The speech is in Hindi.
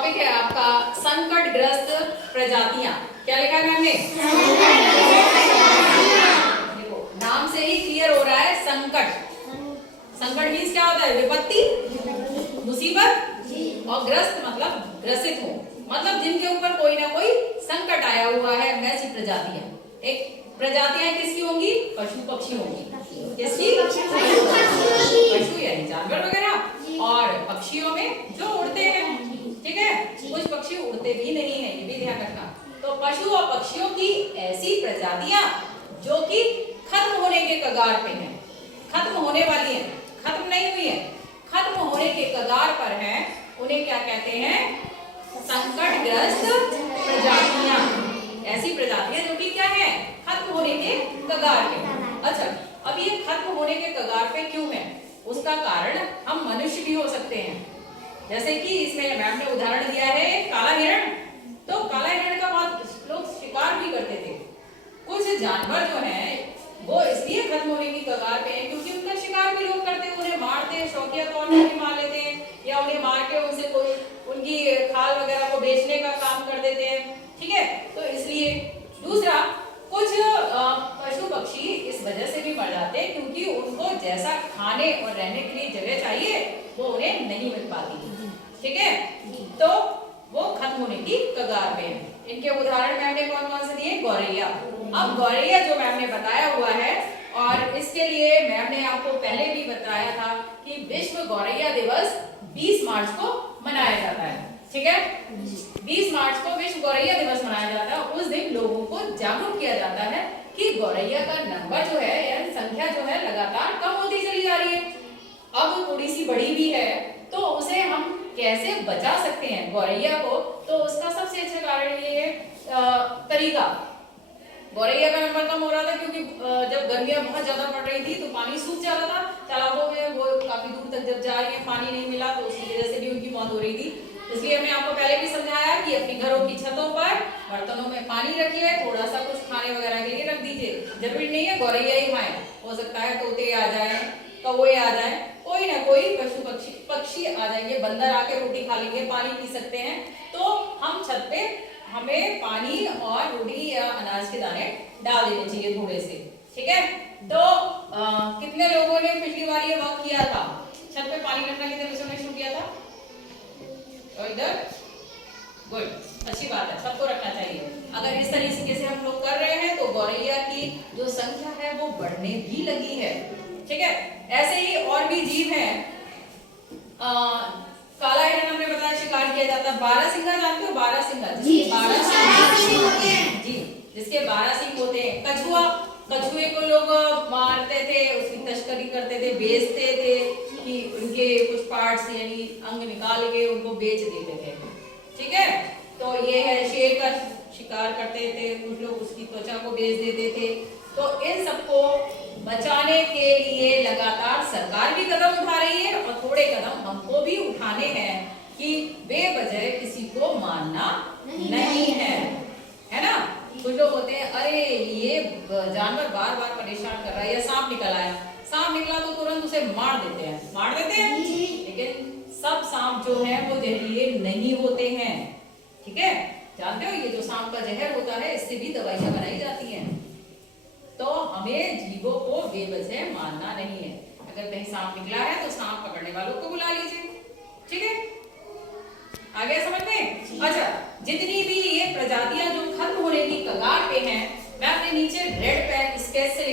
टॉपिक है आपका संकटग्रस्त प्रजातियां। क्या लिखा है मैम ने? देखो नाम से ही क्लियर हो रहा है संकट। संकट मीन्स क्या होता है? विपत्ति, मुसीबत, और ग्रस्त मतलब ग्रसित हो, मतलब जिनके ऊपर कोई ना कोई संकट आया हुआ है, वैसी प्रजातियां। एक प्रजातियां किसकी होंगी? पशु पक्षी होंगी। किसकी? पशु यानी जानवर वगैरह, और पक्षियों में जो उड़ते हैं, ठीक है। कुछ पक्षी उड़ते भी नहीं है, ये भी ध्यान रखना। तो पशु और पक्षियों की ऐसी प्रजातियां जो कि खत्म होने के कगार पे हैं, खत्म होने वाली हैं, खत्म नहीं हुई है, खत्म होने के कगार पर हैं, उन्हें क्या कहते हैं? संकटग्रस्त प्रजातियां। ऐसी प्रजातियां जो कि क्या है? खत्म होने के कगार पे। अच्छा, अब ये खत्म होने के कगार पे क्यों है? उसका कारण हम मनुष्य भी हो सकते हैं। जैसे कि इसमें मैम ने उदाहरण दिया है काला हिरण। तो काला हिरण का बहुत लोग शिकार भी करते थे। कुछ जानवर जो हैं वो इसलिए खत्म होने की कगार पे हैं क्योंकि उनका शिकार भी लोग करते, उन्हें मारते, शौकिया तौर पर भी मार लेते हैं, या उन्हें मार के उनसे कोई उनकी खाल वगैरह को बेचने का काम कर देते हैं, ठीक है। तो इसलिए दूसरा, कुछ पशु पक्षी इस वजह से भी मर जाते हैं क्योंकि उनको जैसा खाने और रहने के लिए जगह चाहिए वो उन्हें नहीं मिल पाती, ठीक है। तो वो खत्म होने की कगार पे है। इनके उदाहरण मैम ने कौन कौन से दिए? गौरैया। अब गौरैया जो मैम ने बताया हुआ है, और इसके लिए मैम ने आपको पहले भी बताया था कि विश्व गौरैया दिवस 20 मार्च को मनाया जाता है, ठीक है। 20 मार्च को विश्व गौरैया दिवस मनाया जाता है। उस दिन लोगों को जागरूक किया जाता है कि गौरैया का नंबर जो है, यानी संख्या जो है, लगातार कम होती चली जा रही है। अब थोड़ी सी बड़ी भी है तो उसे हम कैसे बचा सकते हैं गौरैया को? तो उसका सबसे अच्छा कारण ये है तरीका। गौरैया का नंबर कम हो रहा था क्योंकि जब गर्मियां बहुत ज्यादा पड़ रही थी तो पानी सूख जा रहा था तालाबों में, वो काफी दूर तक जब जा रही है पानी नहीं मिला तो उसकी वजह से भी उनकी मौत हो रही थी। इसलिए हमने आपको पहले भी समझाया कि अपने घरों की छतों पर बर्तनों में पानी रखिए, थोड़ा सा कुछ खाने वगैरह के लिए रख दीजिए। जरूरी नहीं है गौरैया ही खाएं, हो सकता है तोते आ जाए, कौवे आ जाए, कोई ना कोई पशु पक्षी आ जाएंगे, बंदर आके रोटी खा लेंगे, पानी पी सकते हैं। तो हम छत पे हमें पानी और रोटी या अनाज के दाने डाल देने चाहिए थोड़े से, ठीक है। तो कितने लोगों ने पिछली बार ये वर्क किया था? छत पे पानी रखना कितने बच्चों ने शुरू किया था? और इधर गुड, अच्छी बात है, सबको रखना चाहिए। अगर इस तरीके से हम लोग कर रहे हैं तो गौरैया की जो संख्या है वो बढ़ने भी लगी है, ठीक है। ऐसे ही और भी जीव हैं। काला हिरण हमने बताया शिकार किया जाता है। बारहसिंगा जानते हो? बारहसिंगा जिसके 12 सिंग होते हैं जी, जिसके 12 सिंग होते हैं। कछुआ, कछुए को लोग मारते थे, उसकी तस्करी करते थे, बेचते थे कि उनके कुछ पार्ट्स यानी अंग निकाल के उनको बेच देते थे, ठीक है। तो ये है शेर का शिकार करते थे कुछ लोग, उसकी त्वचा को बेच देते थे। तो इन सबको बचाने के लिए लगातार सरकार भी कदम उठा रही है और थोड़े कदम हमको भी उठाने हैं कि बेवजह किसी को मारना नहीं है ना। कुछ लोग होते हैं अरे ये जानवर बार बार परेशान कर रहा है, या सांप निकल आया, सांप निकला तो तुरंत उसे मार देते हैं, लेकिन सब सांप जो है वो जहरीले नहीं होते हैं, ठीक है। जानते हो ये जो सांप का जहर होता है इससे भी दवाइयां बनाई जाती हैं। तो हमें जीवों को बेवजह मारना नहीं है। अगर कहीं सांप निकला है तो सांप पकड़ने वालों को बुला लीजिए, ठीक है। आगे समझ में? अच्छा, जितनी भी ये प्रजातियां जो खत्म होने की कगार पे हैं